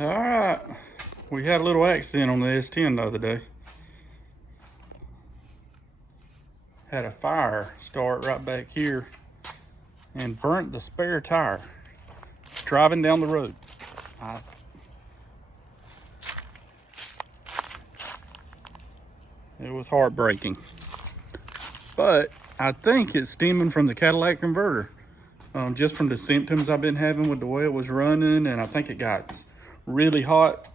All right, we had a little accident on the S10 the other day. Had a fire start right back here and burnt the spare tire driving down the road. It was heartbreaking, but I think it's stemming from the Cadillac converter. Just from the symptoms I've been having with the way it was running, and I think it got really hot,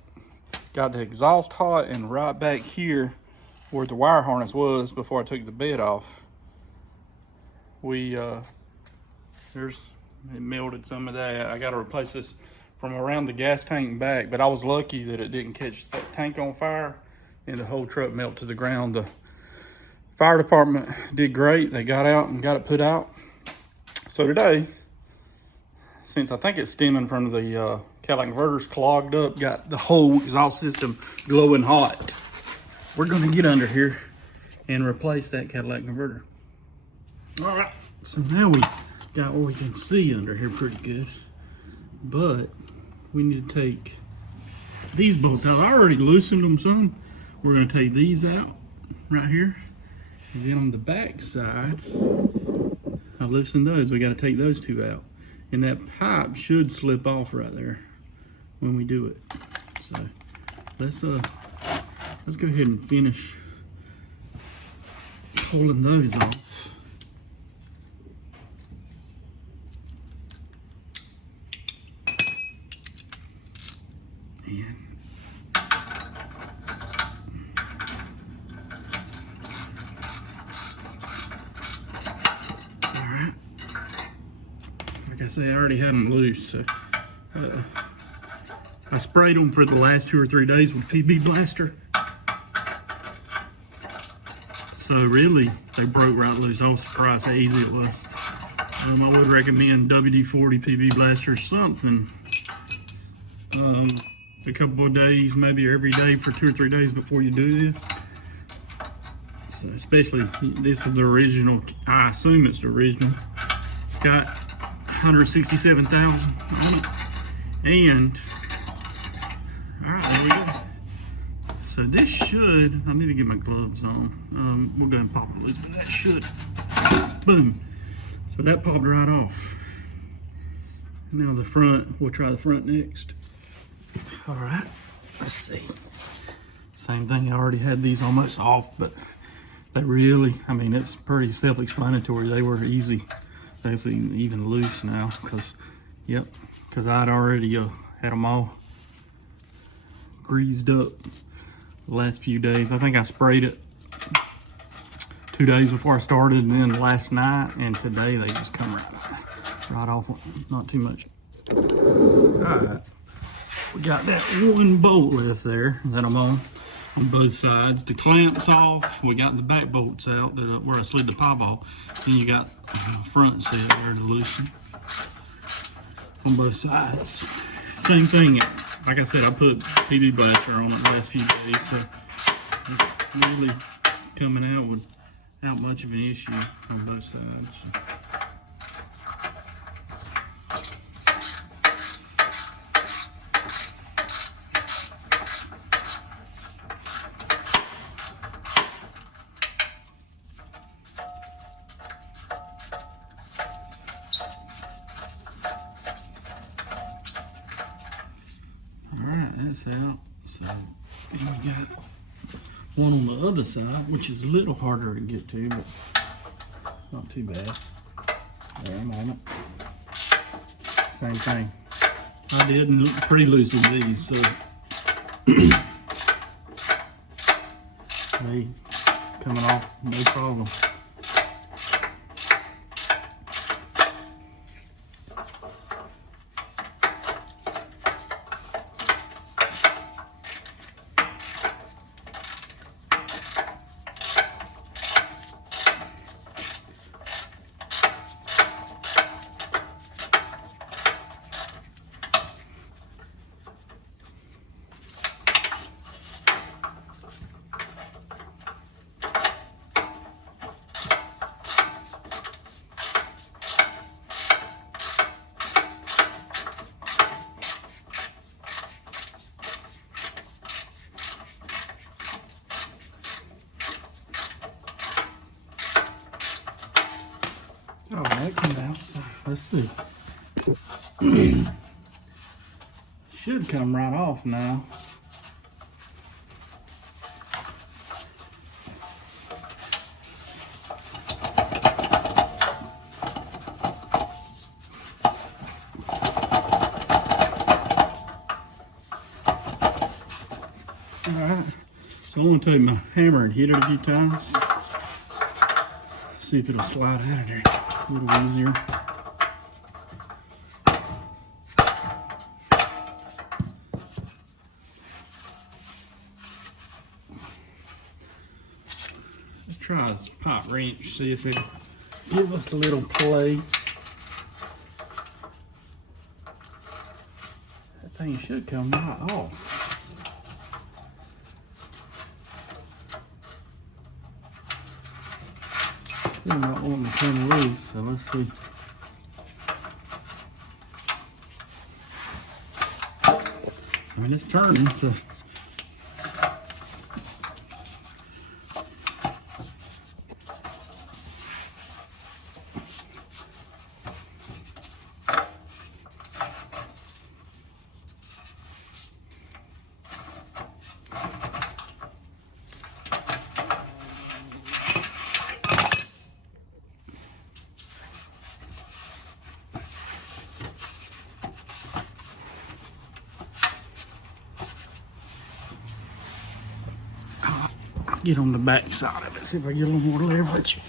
got the exhaust hot, and right back here where the wire harness was before I took the bed off, it melted some of that. I got to replace this from around the gas tank back, but I was lucky that it didn't catch that tank on fire and the whole truck melted to the ground. The fire department did great. They got out and got it put out. So today, since I think it's stemming from the Cadillac converter's clogged up, got the whole exhaust system glowing hot, we're gonna get under here and replace that Cadillac converter. All right, so now we got what we can see under here pretty good, but we need to take these bolts out. I already loosened them some. We're gonna take these out right here, and then on the back side, I loosened those. We got to take those two out, and that pipe should slip off right there when we do it. So let's go ahead and finish pulling those off. And like I say, I already had them loose, so I sprayed them for the last 2 or 3 days with PB Blaster. So really, they broke right loose. I was surprised how easy it was. I would recommend WD-40 PB Blaster or something. A couple of days, maybe every day for 2 or 3 days before you do this. So especially, this is the original. I assume it's the original. It's got 167,000 on it, and all right, there we go. So this should, I need to get my gloves on. We'll go ahead and pop it loose, but that should, boom. So that popped right off. Now the front, we'll try the front next. All right, let's see. Same thing, I already had these almost off, but they really, I mean, it's pretty self-explanatory. They were easy. It's even loose now, because I'd already had them all greased up the last few days. I think I sprayed it 2 days before I started, and then last night, and today they just come right off, not too much. All right, we got that one bolt left there that I'm on both sides. The clamps off. We got the back bolts out where I slid the pie ball. Then you got the front set there to loosen on both sides. Same thing. Like I said, I put PB Blaster on it the last few days, so it's really coming out without much of an issue on both sides. That's out. So then we got one on the other side, which is a little harder to get to, but not too bad. There, I'm on it. Same thing. I did pre-loosen these, so they coming off no problem. let's see. Should come right off now. Alright, so I'm going to take my hammer and hit it a few times. See if it'll slide out of there a little easier. Let's try this pipe wrench, see if it gives us a little play. That thing should come right off. Still not wanting to come loose, so let's see. I mean, it's turning, so. Get on the back side of it, see if I get a little more leverage.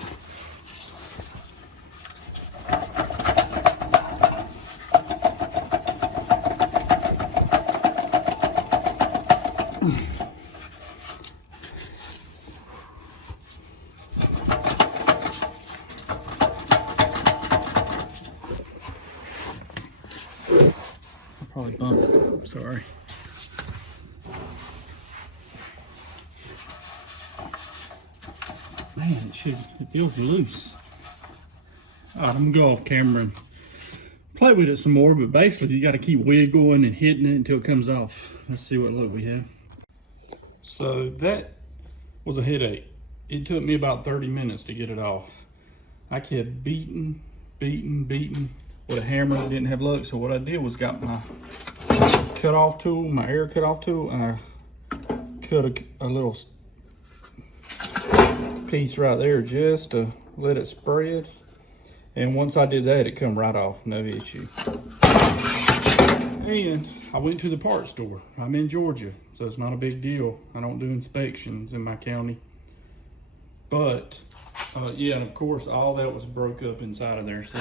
I probably bumped it, I'm sorry. Man, it feels loose. All right, I'm gonna go off camera and play with it some more, but basically you gotta keep wiggling and hitting it until it comes off. Let's see what look we have. So that was a headache. It took me about 30 minutes to get it off. I kept beating with a hammer that didn't have luck. So what I did was got my cut off tool, my air cut off tool, and I cut a little piece right there just to let it spread, and once I did that, it come right off, no issue. And I went to the parts store. I'm in Georgia, so it's not a big deal. I don't do inspections in my county, but yeah, and of course all that was broke up inside of there, so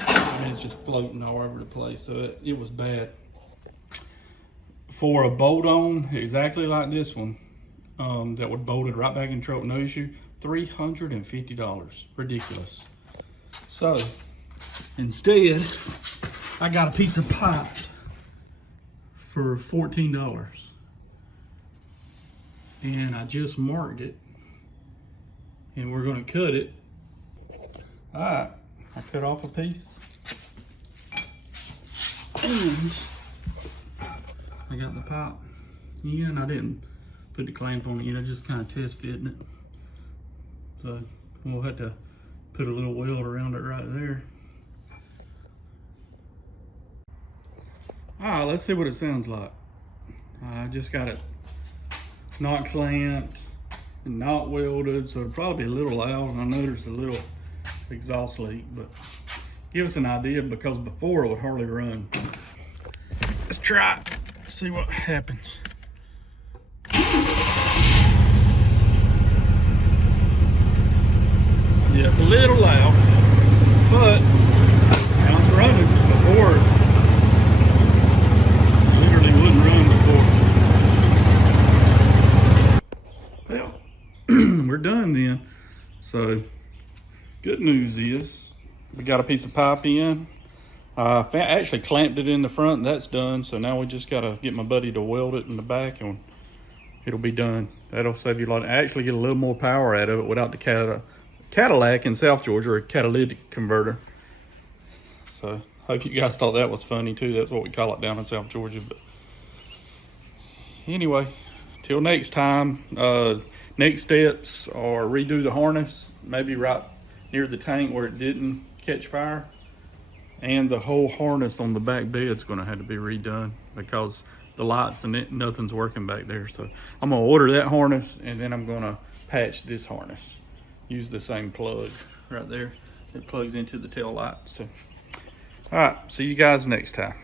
I mean, it's just floating all over the place, so it was bad. For a bolt on exactly like this one, that would bolt it right back in the truck, no issue, $350, ridiculous. So instead, I got a piece of pipe for $14, and I just marked it, and we're gonna cut it. All right, I cut off a piece, and I got the pipe in. I didn't put the clamp on it yet, I just kind of test fitting it. So we'll have to put a little weld around it right there. All right, let's see what it sounds like. I just got it not clamped and not welded, so it'll probably be a little loud, and I know there's a little exhaust leak, but give us an idea, because before it would hardly run. Let's try it, see what happens. Yeah, it's a little loud, but now it's running. Before, literally wouldn't run before. Well, we're done then. So, good news is we got a piece of pipe in. I actually clamped it in the front, and that's done. So now we just gotta get my buddy to weld it in the back, and it'll be done. That'll save you a lot. Actually get a little more power out of it without the Cadillac in South Georgia, or a catalytic converter. So hope you guys thought that was funny too. That's what we call it down in South Georgia. But anyway, till next time, next steps are redo the harness, maybe right near the tank where it didn't catch fire. and the whole harness on the back bed's gonna have to be redone because the lights and nothing's working back there. So I'm gonna order that harness, and then I'm gonna patch this harness. Use the same plug right there that plugs into the tail light. So, all right, see you guys next time.